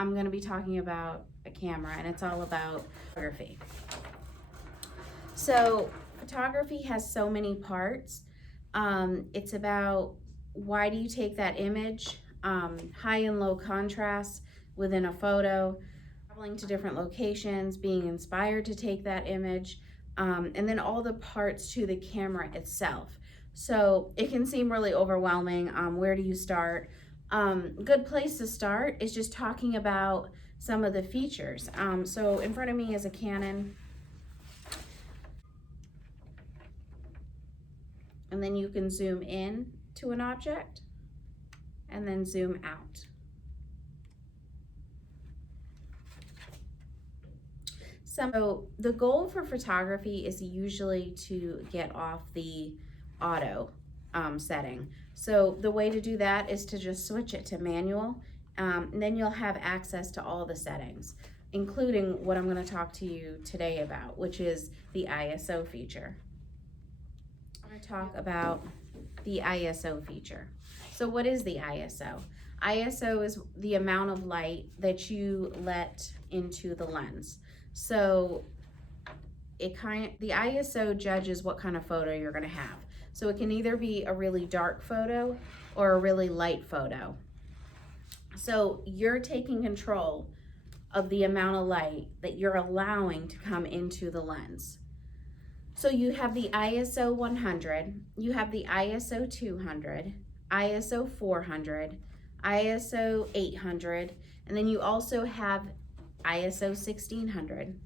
I'm going to be talking about a camera, and it's all about photography. So photography has so many parts. It's about why do you take that image, high and low contrast within a photo, traveling to different locations, being inspired to take that image, and then all the parts to the camera itself. So it can seem really overwhelming. Where do you start? Good place to start is just talking about some of the features. So in front of me is a Canon, and then you can zoom in to an object and then zoom out. So the goal for photography is usually to get off the auto setting. So the way to do that is to just switch it to manual, and then you'll have access to all the settings, including what I'm going to talk to you today about, which is the ISO feature. I'm going to talk about the ISO feature. So what is the ISO? ISO is the amount of light that you let into the lens. So the ISO judges what kind of photo you're going to have. So it can either be a really dark photo or a really light photo. So you're taking control of the amount of light that you're allowing to come into the lens. So you have the ISO 100, you have the ISO 200, ISO 400, ISO 800, and then you also have ISO 1600.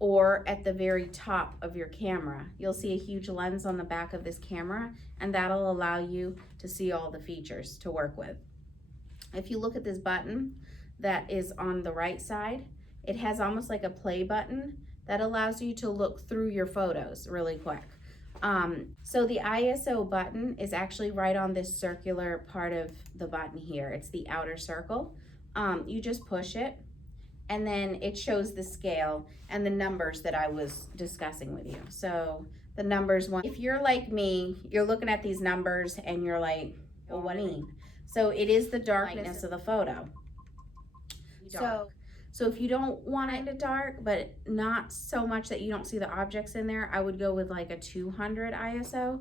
Or at the very top of your camera, you'll see a huge lens on the back of this camera, and that'll allow you to see all the features to work with. If you look at this button that is on the right side, it has almost like a play button that allows you to look through your photos really quick. So the ISO button is actually right on this circular part of the button here. It's the outer circle. You just push it, and then it shows the scale and the numbers that I was discussing with you. So the numbers one, if you're like me, you're looking at these numbers and you're like, well, what do you mean? So it is the darkness of the photo. So if you don't want it dark, but not so much that you don't see the objects in there, I would go with like a 200 ISO.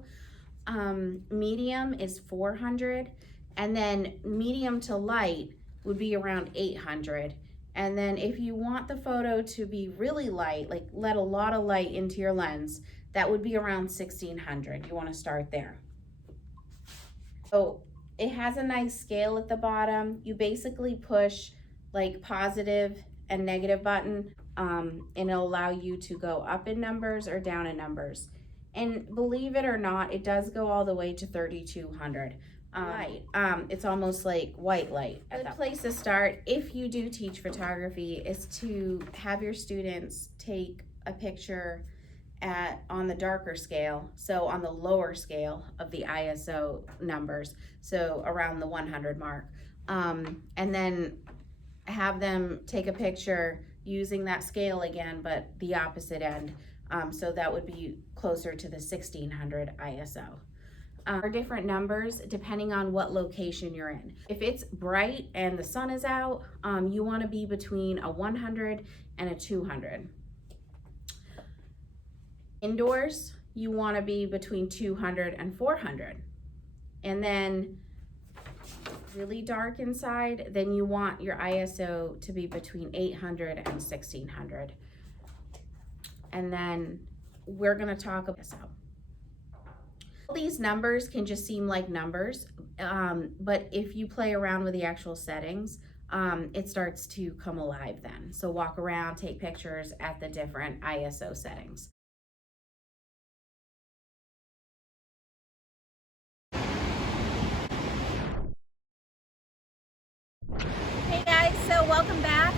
Medium is 400, and then medium to light would be around 800. And then if you want the photo to be really light, like let a lot of light into your lens, that would be around 1600. You want to start there. So it has a nice scale at the bottom. You basically push like positive and negative button, and it'll allow you to go up in numbers or down in numbers. And believe it or not, it does go all the way to 3200. Light. It's almost like white light. A good place to start, if you do teach photography, is to have your students take a picture on the darker scale, so on the lower scale of the ISO numbers, so around the 100 mark, and then have them take a picture using that scale again, but the opposite end, so that would be closer to the 1600 ISO. Are different numbers depending on what location you're in. If it's bright and the sun is out, you want to be between a 100 and a 200. Indoors, you want to be between 200 and 400. And then really dark inside, then you want your ISO to be between 800 and 1600. And then we're going to talk about this. These numbers can just seem like numbers, but if you play around with the actual settings, it starts to come alive then. So walk around, take pictures at the different ISO settings. Hey guys, so welcome back.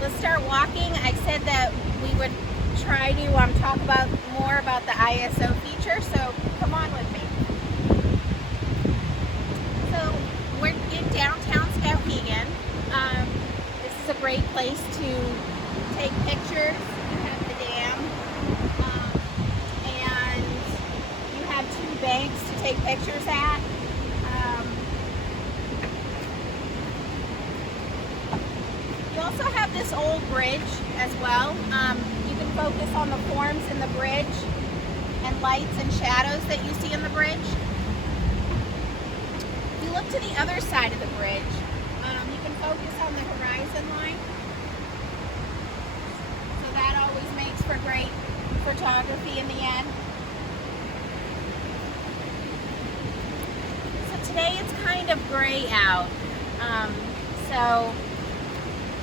Let's start walking. I said that we would try to talk about more about the ISO feature, so come on with me. So we're in downtown Skowhegan. This is a great place to take pictures. You have the dam, and you have two banks to take pictures at. this old bridge as well. You can focus on the forms in the bridge and lights and shadows that you see in the bridge. If you look to the other side of the bridge, you can focus on the horizon line. So that always makes for great photography in the end. So today it's kind of gray out. So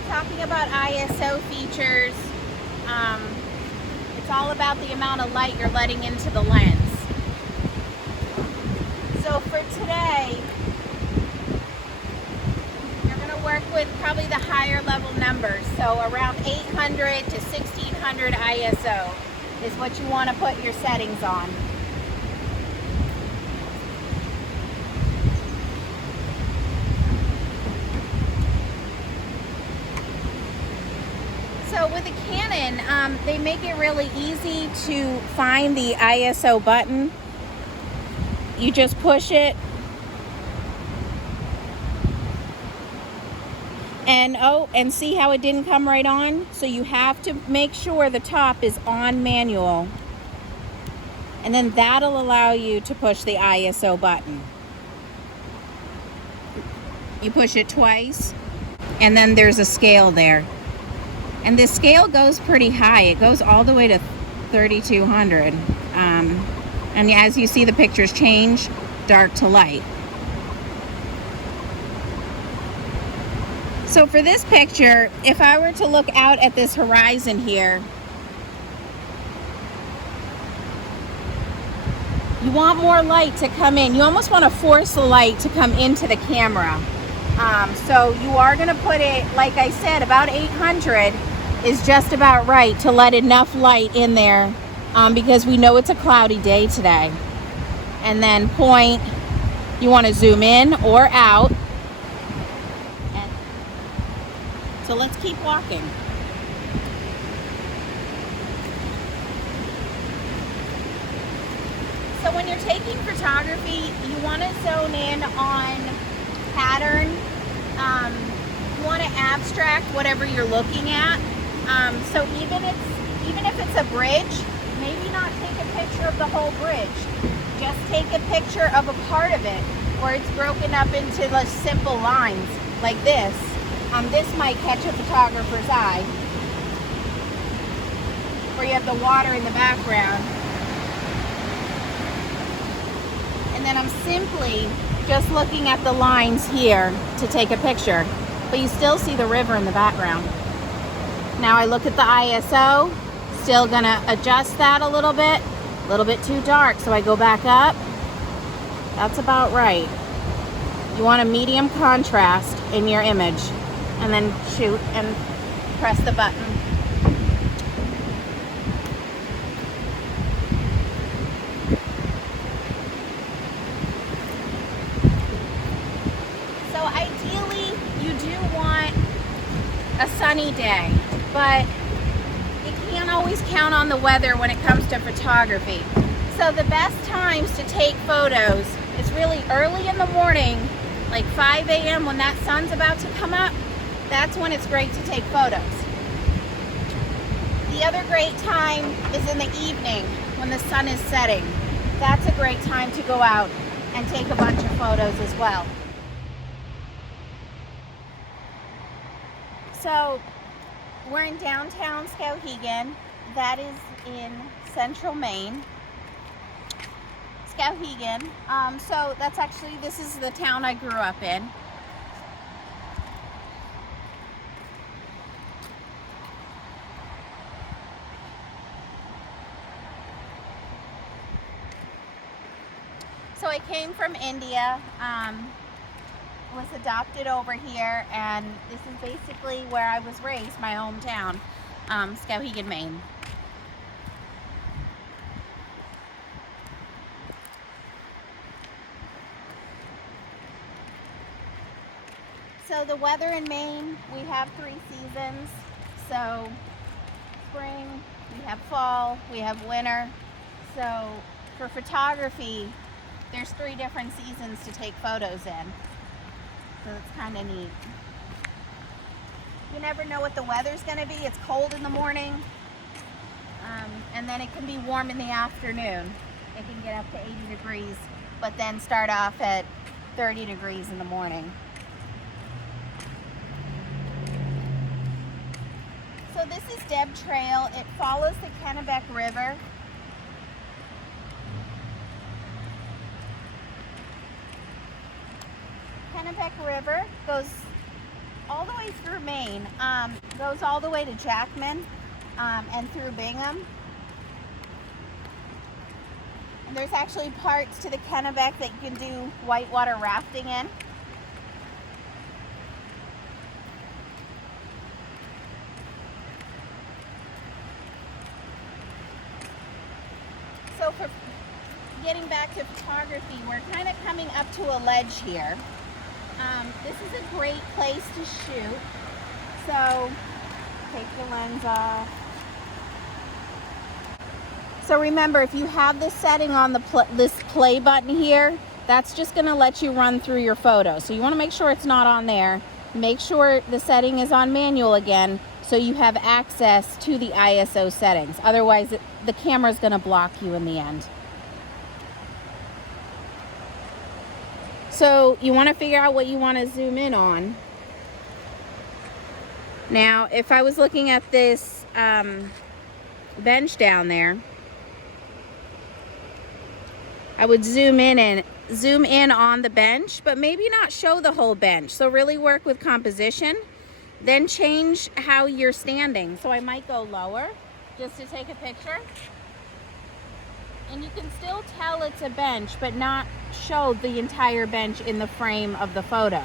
talking about ISO features, it's all about the amount of light you're letting into the lens. So for today, you're going to work with probably the higher level numbers. So around 800 to 1600 ISO is what you want to put your settings on. So with a Canon, they make it really easy to find the ISO button. You just push it, and see how it didn't come right on? So you have to make sure the top is on manual, and then that'll allow you to push the ISO button. You push it twice, and then there's a scale there. And this scale goes pretty high. It goes all the way to 3200. And as you see, the pictures change dark to light. So for this picture, if I were to look out at this horizon here, you want more light to come in. You almost want to force the light to come into the camera. So you are going to put it, like I said, about 800 is just about right to let enough light in there, because we know it's a cloudy day today. And then point, you want to zoom in or out. And so let's keep walking. So when you're taking photography, you want to zone in on pattern. You want to abstract whatever you're looking at. So even if it's a bridge, maybe not take a picture of the whole bridge. Just take a picture of a part of it, or it's broken up into the simple lines like this. This might catch a photographer's eye. Where you have the water in the background. And then I'm simply just looking at the lines here to take a picture. But you still see the river in the background. Now I look at the ISO, still gonna adjust that a little bit too dark, so I go back up. That's about right. You want a medium contrast in your image, and then shoot and press the button. So ideally, you do want a sunny day, but you can't always count on the weather when it comes to photography. So the best times to take photos is really early in the morning, like 5 a.m. when that sun's about to come up. That's when it's great to take photos. The other great time is in the evening when the sun is setting. That's a great time to go out and take a bunch of photos as well. So we're in downtown Skowhegan. That is in central Maine. Skowhegan. So that's actually, this is the town I grew up in. So I came from India, was adopted over here, and this is basically where I was raised, my hometown, Skowhegan, Maine. So the weather in Maine, we have 3 seasons. So spring, we have fall, we have winter. So for photography, there's 3 different seasons to take photos in. So it's kind of neat. You never know what the weather's going to be. It's cold in the morning, and then it can be warm in the afternoon. It can get up to 80 degrees, but then start off at 30 degrees in the morning. So this is Deb Trail. It follows the Kennebec River. Kennebec River goes all the way through Maine, goes all the way to Jackman and through Bingham. And there's actually parts to the Kennebec that you can do whitewater rafting in. So for getting back to photography, we're kind of coming up to a ledge here. This is a great place to shoot. So take the lens off. So remember, if you have this setting on this play button here, that's just going to let you run through your photo. So you want to make sure it's not on there. Make sure the setting is on manual again so you have access to the ISO settings. Otherwise, the camera is going to block you in the end. So you want to figure out what you want to zoom in on. Now, if I was looking at this bench down there, I would zoom in on the bench, but maybe not show the whole bench. So really work with composition, then change how you're standing. So I might go lower just to take a picture. And you can still tell it's a bench, but not show the entire bench in the frame of the photo,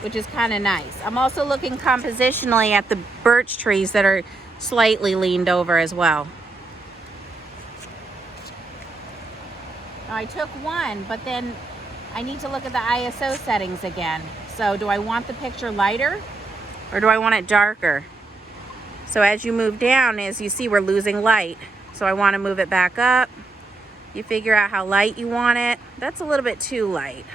which is kind of nice. I'm also looking compositionally at the birch trees that are slightly leaned over as well. Now I took one, but then I need to look at the ISO settings again. So do I want the picture lighter or do I want it darker? So as you move down, as you see, we're losing light. So I want to move it back up. You figure out how light you want it. That's a little bit too light.